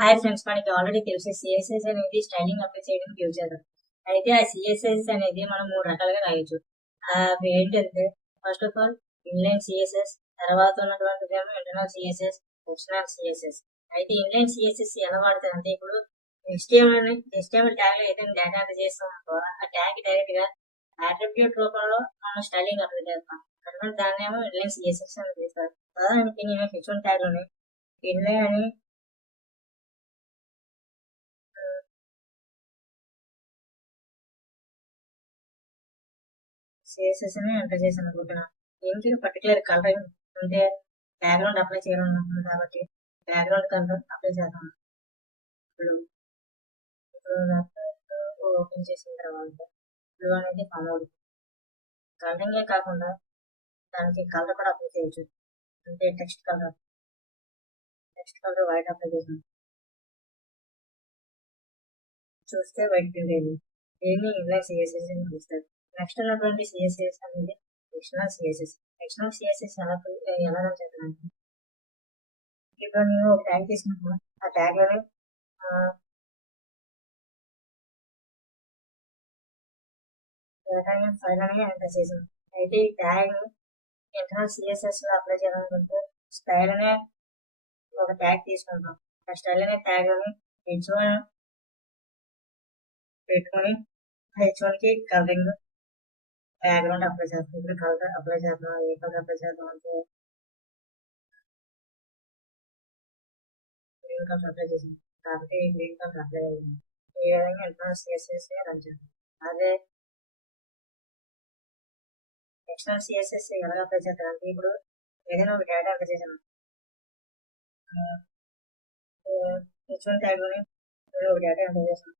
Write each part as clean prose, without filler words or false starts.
Hi friends, మనకి already తెలిసి CSS అనేది స్టైలింగ్ అప్లై చేయడానికి యూజ్ చేద్దాం. అయితే ఆ సిఎస్ఎస్ అనేది మనం మూడు రకాలుగా రాయొచ్చు. అవి ఏంటంటే first of all inline CSS, తర్వాత ఉన్నటువంటిది ఏమో ఇంటర్నల్ సిఎస్ఎస్, ఎక్స్టర్నల్ సిఎస్ఎస్. అయితే ఇన్లైన్ సిఎస్ఎస్ ఎలా వాడతారు అంటే ఇప్పుడు HTML ట్యాగ్ లో ఏదైనా డేటా ఎంటర్ చేస్తామనుకో ఆ ట్యాగ్ డైరెక్ట్ గా అట్రిబ్యూట్ రూపంలో మనం స్టైలింగ్ అప్లై చేస్తాం. అటువంటి దాన్ని ఏమో ఇన్లైన్ సిఎస్ఎస్ అని పిలుస్తారు. ఉదాహరణకి నేను H1 ట్యాగ్ లోని ఇన్లైన్ అని సిఎస్ఎస్ అని ఎంటర్ చేశాను అనుకుంటున్నాను. దీనికి పర్టికులర్ కలర్ అంటే బ్యాక్గ్రౌండ్ అప్లై చేయాలనుకుంటున్నాను కాబట్టి బ్యాక్గ్రౌండ్ కలర్ అప్లై చేద్దాం. ఇప్పుడు ఓపెన్ చేసిన తర్వాత బ్లూ అనేది ఫామ్ అవుతుంది. కలరింగే కాకుండా దానికి కలర్ కూడా అప్లై చేయొచ్చు. అంటే టెక్స్ట్ కలర్ వైట్ అప్లై చేసాను. చూస్తే వైట్ ప్రింట్ అయింది. దీన్ని ఇన్లైన్ సిఎస్ఎస్ అని పిలుస్తారు. నెక్స్ట్ ఉన్నటువంటి సిఎస్ఎస్ అనేది ఎక్స్టర్నల్ సిఎస్ఎస్. ఎక్స్టర్నల్ సిఎస్ఎస్ ఎలా రన్ చేస్తానంటే ఇప్పుడు నేను ఒక ట్యాగ్ తీసుకున్నాను. ఆ ట్యాగ్ లోనే ఫైల్ అని ఎంటర్ చేసాను. అయితే ఈ ట్యాగ్ ఇంటర్నల్ సిఎస్ఎస్ లో అప్లై చేయాలనుకుంటే స్టైల్ అనే ఒక ట్యాగ్ తీసుకుంటాం. ఆ స్టైల్ అనే ట్యాగ్ అని H1 పెట్టుకొని H1 కి కలరింగ్ బ్యాక్గ్రౌండ్ అప్లై చేస్తాం. ఇప్పుడు కలర్ అప్లై చేద్దాం. ఏ కలర్ అప్లై చేద్దాం అంటే గ్రీన్ కలర్ అప్లై చేసాం కాబట్టి గ్రీన్ కలర్ అప్లై అయ్యింది. ఈ విధంగా ఇంటర్నల్ సిఎస్ఎస్ రన్ చేస్తాం. అదే ఎక్స్టర్నల్ సిఎస్ఎస్ ఎలా అప్లై చేస్తారంటే ఇప్పుడు ఏదైనా ఒక డేటా అప్లై చేసాను. H1 ట్యాగ్ లోని ఒక డేటా ఎంటర్ చేసాను.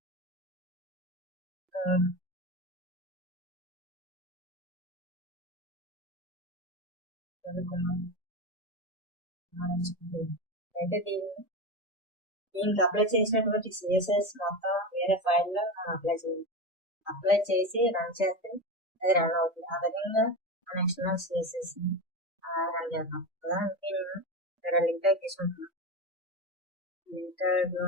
అయితే దీనికి అప్లై చేసినటువంటి సిఎస్ఎస్ మొత్తం వేరే ఫైల్లో మనం అప్లై చేసి రన్ చేస్తే అది రన్ అవుతుంది. ఆ విధంగా మన ఎక్స్టర్నల్ సిఎస్ఎస్ రన్ చేద్దాం. ఉదాహరణకి నేను ఇక్కడ లింక్ టైప్ తీసుకుంటున్నాను. లింక్ టైప్ లో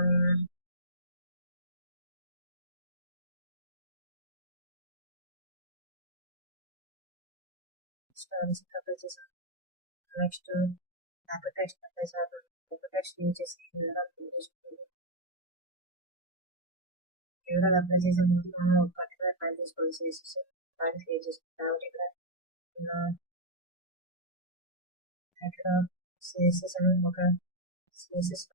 అప్లై చేసాను. నెక్స్ట్ టెక్స్ట్ అప్లై చేద్దాం. టెక్స్ట్ యూజ్ చేసి వివరాలు అప్లై చేసే ముందు మనం ఒక పర్టికులర్ ఫైల్ తీసుకోవాలి. సిఎస్ఎస్ ఫైల్ క్రియేట్ చేసుకుంటాం కాబట్టి ఇక్కడ సిఎస్ఎస్ అని ఒక సిఎస్ఎస్